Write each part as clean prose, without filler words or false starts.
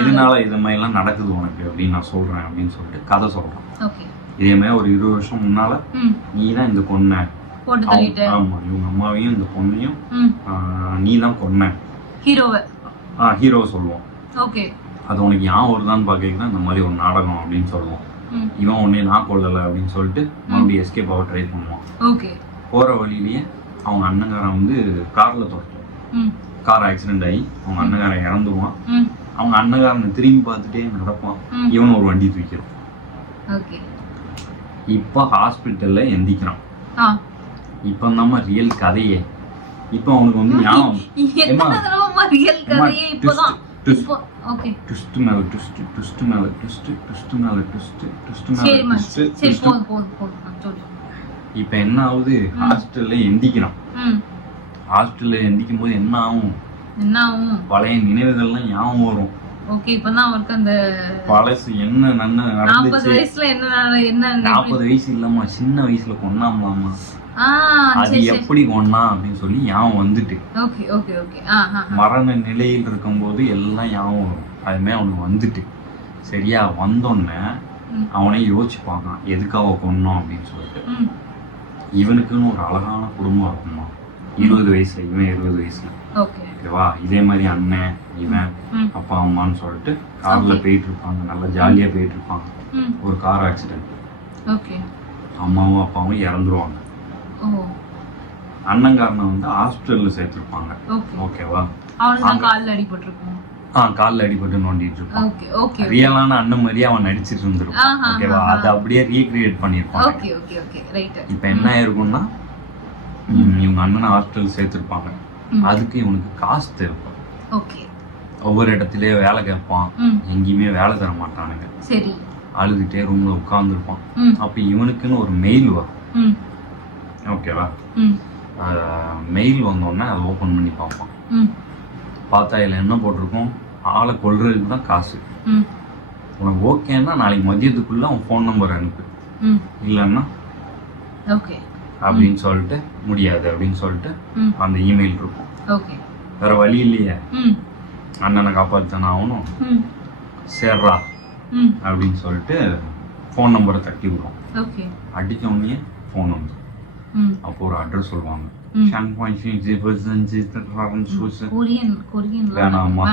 எதனால இது மாதிரிலாம் நடக்குது உனக்கு அப்படின்னு நான் சொல்றேன் அப்படின்னு சொல்லிட்டு கதை சொல்றேன். இதே மாதிரி ஒரு 20 வருஷம் முன்னால நீ தான் இந்த பொண்ணை, ஆமா இவங்க அம்மாவையும் இந்த பொண்ணையும் நீ தான் கொன்ன, ஹீரோவை சொல்லுவோம். அது உனக்கு ஏன் வருதான்னு பாக்கீங்கன்னா இந்த மாதிரி ஒரு நாடகம் அப்படின்னு சொல்லுவோம். இவன் உன்னை நான் கொல்லலை அப்படின்னு சொல்லிட்டு மறுபடியும் எஸ்கேப் ஆக ட்ரை பண்ணுவான். போற வழியிலேயே அவங்க அண்ணங்காரன் வந்து கார்ல துரத்துவான். கார் ஆக்சிடென்ட் ஆகி அவங்க அண்ணங்காரன் இறந்துருவான். அவங்க அண்ணங்காரனை திரும்பி பார்த்துட்டே நடப்பான். இவன் ஒரு வண்டி தூக்கிறான். இப்ப ஹாஸ்பிட்டல்ல எந்திக்கிறான். இப்ப நம்ம ரியல் கதையே. இப்ப அவனுக்கு வந்து இப்ப என்ன ஆகுது, ஹாஸ்டல்ல எந்திக்கிறான். ஹாஸ்டல்ல எந்திக்கும் போது என்ன ஆகும், பழைய நினைவுகள்லாம் ஞாபகம் வரும். இப்பதான் அவருக்கு அந்த பழசு என்ன நடந்துச்சு. 40 வயசு இல்லாம சின்ன வயசுல கொன்னாமலாமா, அது எப்படி கொன்னா அப்படின்னு சொல்லி ஞாபகம் வந்துட்டு மரண நிலையில் இருக்கும் போது எல்லாம் ஞாபகம் வரும். அதுமே அவனுக்கு வந்துட்டு சரியா வந்தோடனே அவனே யோசிச்சு பார்க்கான் எதுக்கு அவ கொன்னோம் அப்படின்னு சொல்லிட்டு. இவனுக்குன்னு ஒரு அழகான குடும்பம் இருக்குமா, 20 வயசுல, இவன் 20 வயசுல. ஓகேவா, இதே மாதிரி அண்ணன் இவன் அப்பா அம்மான்னு சொல்லிட்டு கார்ல போயிட்டு இருப்பாங்க, நல்லா ஜாலியா போயிட்டு இருப்பாங்க. ஒரு கார் ஆக்சிடென்ட், அம்மாவும் அப்பாவும் இறந்துருவாங்க. அண்ணங்காரனை வந்து ஹாஸ்பிட்டல்ல சேர்த்திருப்பாங்க. ஓகேவா, கால்ல அடிபட்டு நோண்டிட்டு இருப்பான். ரியலான அண்ணன் மாதிரியே அவன் நடிச்சிட்டு இருந்திருப்பான். ஓகேவா, அதை அப்படியே ரீக்ரியேட் பண்ணிருப்பாங்க. இப்ப என்ன ஆயிருக்கும்னா இவங்க அண்ணனை ஹாஸ்பிட்டல் சேர்த்திருப்பாங்க. அதுக்கு இவனுக்கு காசு தேவைப்படும். ஒவ்வொரு இடத்துலயே வேலை கேட்பான், எங்கேயுமே வேலை தர மாட்டானுங்க. அழுதுட்டே ரூம்ல உட்கார்ந்துருப்பான். அப்ப இவனுக்குன்னு ஒரு மெயில் வரும். ஓகேவா, மெயில் வந்தோடனே அதை ஓபன் பண்ணி பார்ப்பான். பார்த்தா இதுல என்ன போட்டிருக்கோம், ஆளை கொல்றதுக்கு தான் காசு. உனக்கு ஓகேன்னா நாளைக்கு மதியத்துக்குள்ள அவன் ஃபோன் நம்பர் அனுப்பு, இல்லைன்னா அப்படின்னு சொல்லிட்டு முடியாது அப்படின்னு சொல்லிட்டு அந்த இமெயில் இருக்கும். வேற வழி இல்லையே, அண்ணனை காப்பாத்தானே ஆகணும், சேர்றா அப்படின்னு சொல்லிட்டு ஃபோன் நம்பரை தட்டி விடுவோம். அடிச்ச உடனே ஃபோன் வந்து அப்போ ஒரு அட்ரஸ் சொல்லுவாங்க. வேணாமா,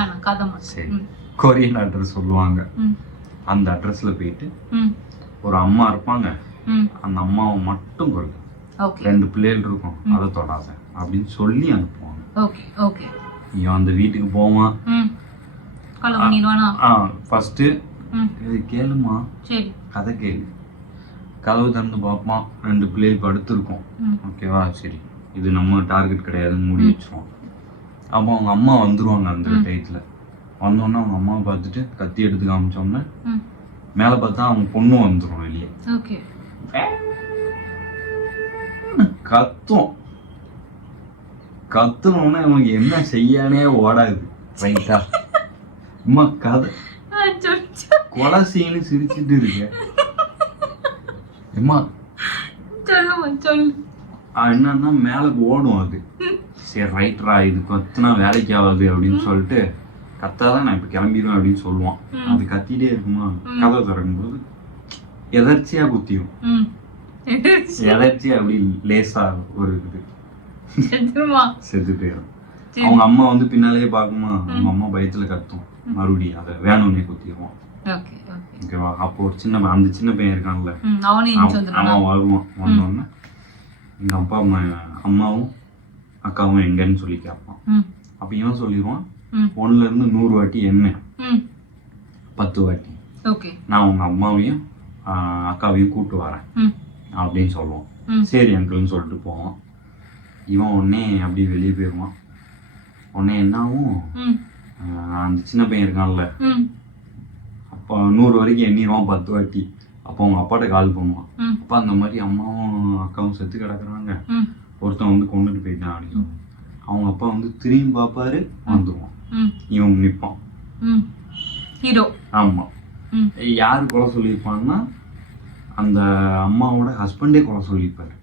சரி கொரியன் அட்ரஸ் சொல்லுவாங்க. அந்த அட்ரஸ்ல போயிட்டு ஒரு அம்மா இருப்பாங்க, அந்த அம்மாவை மட்டும் கொள்ளு, 2 பிள்ளைகள் இருக்கும், அதை தொடாத அப்படின்னு சொல்லி அனுப்புவாங்க. இவன் அந்த வீட்டுக்கு போவான். ஃபர்ஸ்ட் கேளுமா, கதை கேளு. கதவு திறந்து பார்ப்பான், 2 பிள்ளைகள் படுத்திருக்கும். ஓகேவா, சரி இது நம்ம டார்கெட் கிடையாதுன்னு மூடி வச்சிருவோம். அப்போ அவங்க அம்மா வந்துருவாங்க. அந்த டயத்துல வந்தோடனே அவங்க அம்மாவை பார்த்துட்டு கத்தி எடுத்து காமிச்சோம்னா மேல பார்த்தா அவங்க பொண்ணு வந்துடும் வெளியே. கத்துனோன்னா இவனுக்கு என்ன செய்யானே ஓடாது. ரைட்டா, அம்மா கதை கொலை சீனு சிரிச்சுட்டு இருக்க. என்னன்னா மேல ஓடும் அது. சரி ரைட்ரா, இது கத்துனா வேலைக்கு ஆகாது அப்படின்னு சொல்லிட்டு கத்தாதான் நான் இப்ப கிளம்பிடுவேன் அப்படின்னு சொல்லுவான். அது கத்திட்டே இருக்குமா, கதை திறக்கும்போது எதர்ச்சியா குத்திடும். எதர்ச்சியா அப்படி லேசா ஒரு இது செத்து போயிடும். அவங்க அம்மா வந்து பின்னாலேயே பாக்குமா, அவங்க அம்மா பயத்துல கத்தும், மறுபடியும் அதை வேணும்னே குத்திடுவான். ஓகேவா, அப்போ ஒரு அந்த சின்ன பையன் இருக்கான்ல, அவன் வருவான். வந்தோடனே எங்க அப்பா அம்மாவும் அக்காவும் எங்கன்னு சொல்லி கேட்பான். அப்ப இவன் சொல்லிடுவான், 1ல இருந்து 100 வாட்டி என்ன, 10 வாட்டி நான் உங்க அம்மாவையும் அக்காவையும் கூட்டு வரேன் அப்படின்னு சொல்லுவான். சரி அங்கிள்னு சொல்லிட்டு போவான். இவன் உடனே அப்படி வெளியே போயிடுவான். உடனே என்னாவும் அந்த சின்ன பையன் இருக்கான்ல, அப்போ 100 வரைக்கும் எண்ணிடுவான் 10 வாட்டி. அப்போ அவங்க அப்பாட்ட கால் பண்ணுவான். அப்பா அந்த மாதிரி அம்மாவும் அக்காவும் செத்து கிடக்குறாங்க, ஒருத்தன் வந்து கொண்டுட்டு போயிட்டான் அப்படின்னு சொல்லுவான். அவங்க அப்பா வந்து திரும்பி பார்ப்பாரு, வந்துருவான். இவன் நிற்பான். ஆமா, யாரு கொலை சொல்லியிருப்பான்னா அந்த அம்மாவோட ஹஸ்பண்டே கொலை சொல்லியிருப்பாரு.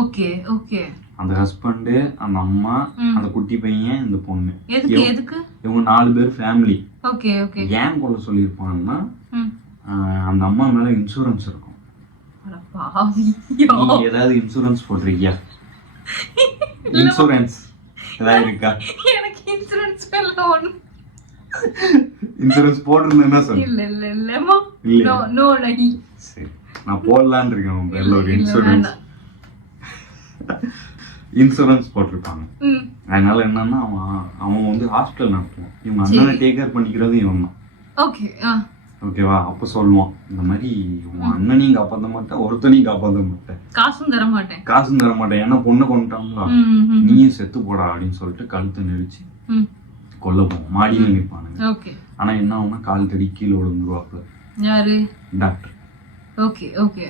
Okay okay. அந்த ஹஸ்பண்ட், அந்த அம்மா, அந்த குட்டி பையன், இந்த பொண்ணு, எதுக்கு இவங்க 4 பேர் ஃபேமிலி. Okay okay. ஏன் கொள்ள சொல்லியிருப்பாங்கன்னா அந்த அம்மா மேல இன்சூரன்ஸ் இருக்கும். நீ ஏதாவது இன்சூரன்ஸ் போட்டிருக்கியா? இன்சூரன்ஸ் ஏதாவது இருக்கா? எனக்கு இன்சூரன்ஸ் எல்லாம் ஒண்ணும். இன்சூரன்ஸ் போட்டிருந்தேன்னா சொல்லு. இல்ல இல்ல இல்லம்மா. No no lucky. சரி, நான் போடலான்னு இருக்கேன் உங்க பேர்ல ஒரு இன்சூரன்ஸ். இன்சூரன்ஸ் போட்டிருப்பாங்க. அதனால என்னன்னா அவன் வந்து ஹாஸ்பிட்டல் நடத்துவான். இவங்க அண்ணனை டேக் கேர் பண்ணிக்கிறது இவன் தான். ஓகே. ஓகேவா? அப்ப சொல்லுவான், இந்த மாதிரி உன் அண்ணனையும் காப்பாற்ற மாட்டேன், ஒருத்தனையும் காப்பாற்ற மாட்டேன், காசும் தர மாட்டேன், ஏன்னா பொண்ணை கொண்டுட்டாங்களா, நீயும் செத்து போடா அப்படின்னு சொல்லிட்டு கழுத்தை நெரிச்சு கொல்ல போவோம். மாடியில நிற்பானுங்க. ஆனா என்ன ஆகும்னா கால் தடி கீழே விழுந்துருவாப்புல. யாரு? டாக்டர். Okay okay.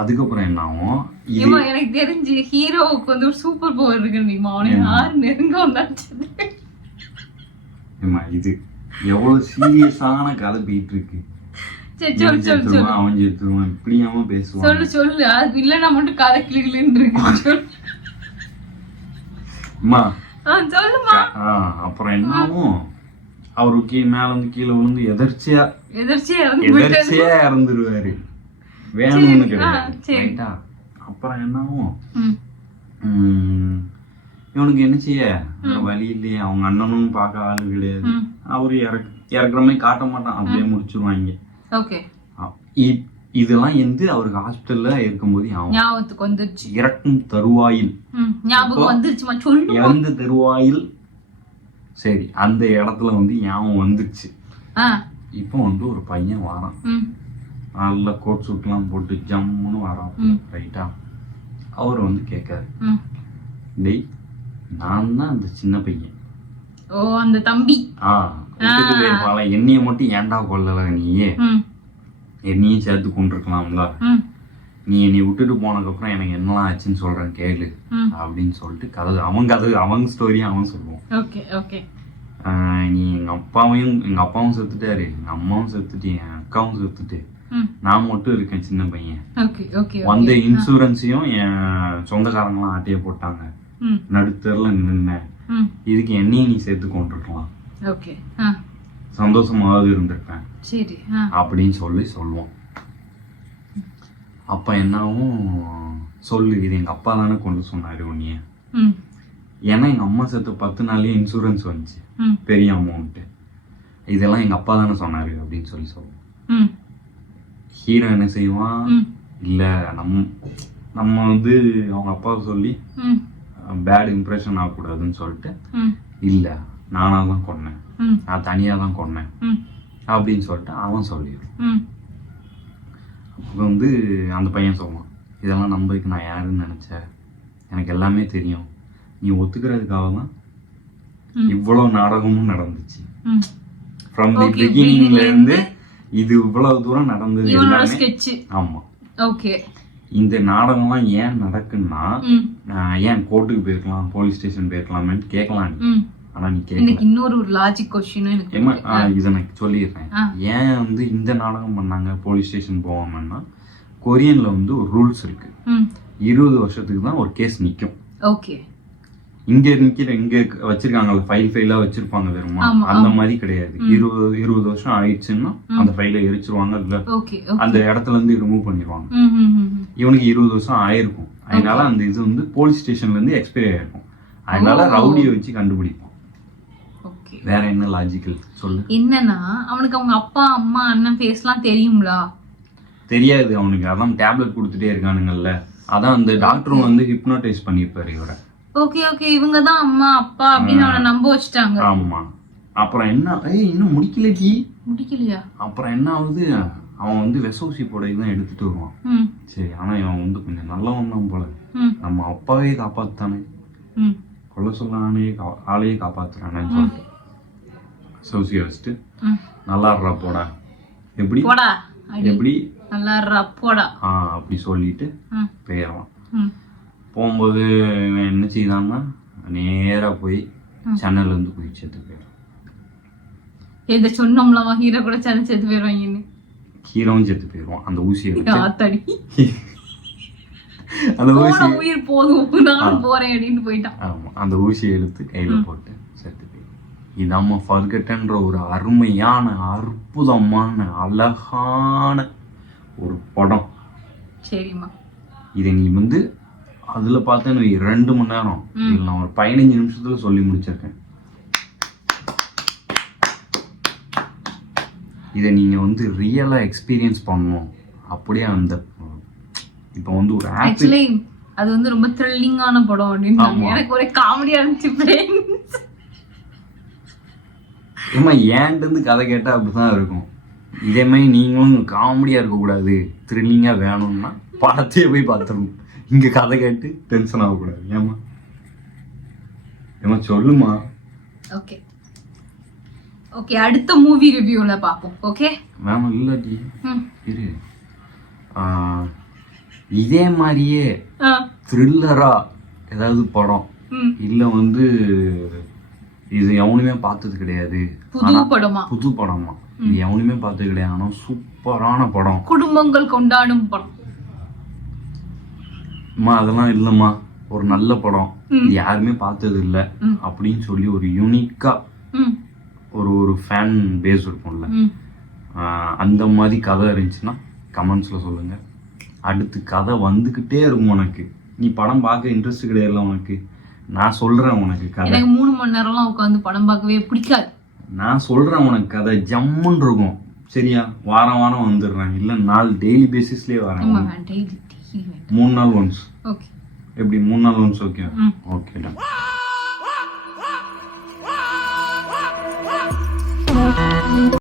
அதுக்கப்புறம் என்ன ஆகும், எனக்கு தெரிஞ்சு ஹீரோவுக்கு வந்து ஒரு சூப்பர் பவர் இருக்கு. அவனுக்கு யாரு நெருங்க வந்தாச்சு. இது எவ்வளவு சீரியஸான கதை போயிட்டு இருக்கு. அவன் செத்துருவான், இப்படியாம பேசுவான். சொல்லு அது இல்லன்னா மட்டும் கதை கிளின்னு இருக்கு. அப்புறம் என்னாவும் அவருக்கு மேல வந்து கீழே விழுந்து எதர்ச்சியா இறந்துருவாரு. வேணும்னு கிடையாது. அப்புறம் என்னாவும் இவனுக்கு என்ன செய்ய வழி இல்லையே, அவங்க அண்ணனும் பார்க்க ஆளு கிடையாது. அவரு இறக்குற மாதிரி காட்ட மாட்டான், அப்படியே முடிச்சிருவாங்க. இதெல்லாம் வந்து அவருக்கு ஹாஸ்பிட்டல்ல இருக்கும்போது ஞாபகத்துக்கு வந்துருச்சு. இறக்கும் தருவாயில் இறந்து தருவாயில். சரி, அந்த இடத்துல வந்து ஞாபகம் வந்துருச்சு. இப்போ வந்து ஒரு பையன் வரான், நல்ல கோட் சூட்லாம் போட்டு ஜம்முன்னு வரான். ரைட்டா? அவர் வந்து கேட்காரு, டேய் நான் தான் அந்த சின்ன பையன். ஓ, அந்த தம்பி. என்னைய மட்டும் ஏன்டா கொல்லல, நீயே என்னையும் சேர்த்து கொண்டிருக்கலாம்ல, நீ என்னை விட்டுட்டு போனதுக்கு அப்புறம் எனக்கு என்னெல்லாம் ஆச்சுன்னு சொல்றேன் கேளு அப்படின்னு சொல்லிட்டு அவங்க ஸ்டோரியை அவன் சொல்லுவான். நீ எங்க அப்பாவும் செத்துட்டாரு, எங்க அம்மாவும் செத்துட்டு, என் அக்காவும் செத்துட்டு, நான் மட்டும் இருக்கேன் சின்ன பையன். வந்த இன்சூரன்ஸையும் என் சொந்தக்காரங்களாம் ஆட்டைய போட்டாங்க, நடுத்தர்ல நின்ன, இதுக்கு என்னையும் நீ சேர்த்து கொண்டிருக்கலாம், சந்தோஷமாவது இருந்திருப்பேன் அப்படின்னு சொல்லுவோம். அப்ப என்னாவும் சொல்லு, இது எங்க அப்பா தானே கொண்டு சொன்னாரு உன்னைய, ஏன்னா எங்க அம்மா சேர்த்து 10 நாள்லயே இன்சூரன்ஸ் வந்துச்சு, பெரிய அமௌண்ட், இதெல்லாம் எங்க அப்பா தானே சொன்னாரு அப்படின்னு சொல்லுவோம். ஹீரோ என்ன செய்வான், இல்ல நம்ம வந்து அவங்க அப்பாவை சொல்லி பேட் இம்ப்ரெஷன் ஆகக்கூடாதுன்னு சொல்லிட்டு, இல்ல நானா தான் கொன்னேன், நான் தனியா தான் கொன்னேன் அப்படின்னு சொல்லிட்டு அவன் சொல்லிடுவான். அப்போ வந்து அந்த பையன் சொல்லுவான், இதெல்லாம் நம்பருக்கு நான் யாருன்னு நினைச்சேன், எனக்கு எல்லாமே தெரியும், நீ ஒத்துக்கிறதுக்காக தான் இவ்வளவு நாடகமும் நடந்துச்சு. ஃப்ரம் தி பிகினிங்ல இருந்து இது இவ்வளவு தூரம் நடந்தது எல்லாமே. ஆமா. இந்த நாடகம்லாம் ஏன் நடக்குன்னா, ஏன் கோர்ட்டுக்கு போயிருக்கலாம், போலீஸ் ஸ்டேஷன் போயிருக்கலாமேன்னு கேட்கலாம். ஆனா நீ கேட்கல. இன்னொரு லாஜிக் क्वेश्चन எனக்கு இதை நான் சொல்லிடுறேன். ஏன் வந்து இந்த நாடகம் பண்ணாங்க போலீஸ் ஸ்டேஷன் போவாங்கன்னா, கொரியன்ல வந்து ஒரு ரூல்ஸ் இருக்கு, 20 வருஷத்துக்கு தான் ஒரு கேஸ் நிக்கும். இங்க வச்சிருக்காங்கல்ல, ஃபைலா வச்சிருப்பாங்க தெரியுமா, அந்த மாதிரி கிடையாது. 20 வருஷம் ஆயிடுச்சுன்னா அந்த ஃபைலை எரிச்சிருவாங்க, இல்ல அந்த இடத்துல இருந்து ரிமூவ் பண்ணிடுவாங்க. இவனுக்கு 20 வருஷம் ஆயிருக்கும், அதனால அந்த இது வந்து போலீஸ் ஸ்டேஷன்ல இருந்து எக்ஸ்பைரி ஆயிருக்கும், அதனால ரவுடியை வச்சு கண்டுபிடிப்பான். வேற என்ன லாஜிக்கல் சொல்லு? என்னன்னா அவனுக்கு அவங்க அப்பா அம்மா அண்ணன் ஃபேஸ்லாம் தெரியும்லா? தெரியாது அவனுக்கு, அதான் டேப்லெட் கொடுத்துட்டே இருக்கானுங்கல்ல, அதான் அந்த டாக்டரும் வந்து ஹிப்னோடைஸ் பண்ணிருப்பாரு இவரை. இவங்க தான் அம்மா அப்பா அப்படின்னு அவனை நம்ப வச்சுட்டாங்க. ஆமா. அப்புறம் என்ன, இன்னும் முடிக்கலையா? அப்புறம் என்ன ஆகுது, அவன் வந்து விஷ ஊசி போடையதான் எடுத்துட்டு வருவான். சரி, ஆனா இவன் வந்து கொஞ்சம் நல்லவன் தான் போல, நம்ம அப்பாவே காப்பாத்தானே, கொல்ல சொல்லானே ஆளையே காப்பாத்துறானேன்னு சொல்லிட்டு சௌசியை வச்சுட்டு, நல்லா இருறா போடா, எப்படி நல்லா இருறா போடா அப்படி சொல்லிட்டு போயிடலாம். போகும்போது இவன் என்ன செய்தான்னா, நேரா போய் சேனல்ல இருந்து போய் செத்து போயிடும். எதை சொன்னோம்லவா, ஹீரோ கூட செத்து போயிடுவாங்கன்னு. ஹீரோவும் செத்து போயிடுவான் அந்த ஊசியை வச்சு. அந்த ஊசி போன உயிர் போதும் நானும் போறேன் அப்படின்னு போயிட்டான். ஆமா அந்த ஊசியை எடுத்து கையில போட்டு செத்து போய் இதாம ஃபர்கட்டன்ற ஒரு அருமையான அற்புதமான அழகான ஒரு படம். சரிம்மா. இதை நீ வந்து அதுல பார்த்தேன்னு 2 மணி நேரம் இல்ல நான் ஒரு 15 நிமிஷத்துல சொல்லி முடிச்சிருக்கேன். இதை நீங்க வந்து ரியலா எக்ஸ்பீரியன்ஸ் பண்ணணும். அப்படியே அந்த இப்போ வந்து ஒரு ஆக்சுவலி அது வந்து ரொம்ப த்ரில்லிங்கான படம் அப்படின்னு எனக்கு ஒரே காமெடியா இருந்துச்சு. ஏமா ஏன்ட்டு இருந்து கதை கேட்டா அப்படிதான் இருக்கும். இதே மாதிரி நீங்களும் காமெடியா இருக்கக்கூடாது, த்ரில்லிங்கா வேணும்னா படத்தையே போய் பார்த்துடணும். இங்க கதை கேட்டு டென்ஷன் ஆகக்கூடாது. ஏமா ஏமா சொல்லுமா. ஓகே ஓகே அடுத்த மூவி ரிவ்யூல பாப்போம். ஓகே மேம் இல்லாட்டி இரு இதே மாதிரியே த்ரில்லரா ஏதாவது படம் இல்ல வந்து இது எவனுமே பார்த்தது கிடையாது, புது படமா இது எவனுமே பார்த்தது கிடையாது, ஆனா சூப்பரான படம், குடும்பங்கள் கொண்டாடும் படம். அதெல்லாம் இல்லம்மா ஒரு நல்ல படம் யாருமே பார்த்தது இல்ல அப்படின்னு சொல்லி ஒரு யூனிக்கா ஒரு ஃபேன் பேஸ் இருக்கும்ல, அந்த மாதிரி கதை இருந்துச்சுன்னா கமெண்ட்ஸ்ல சொல்லுங்க. அடுத்து கதை வந்துகிட்டே இருக்கும். உனக்கு நீ படம் பார்க்க இன்ட்ரெஸ்ட் கிடையாது உனக்கு, நான் சொல்றேன் உனக்கு கதை. எனக்கு 3 மணி நேரம்லாம் உட்காந்து படம் பார்க்கவே பிடிக்காது. நான் சொல்றேன் உனக்கு கதை ஜம்முன்னு இருக்கும். சரியா? வாரம் வாரம் வந்துடுறேன், இல்ல நாள் டெய்லி பேசிஸ்லயே வரேன். 3 நாள் ஒன்ஸ். ஓகே எப்படி 3 நாள் ஒன்ஸ்? Okay okay.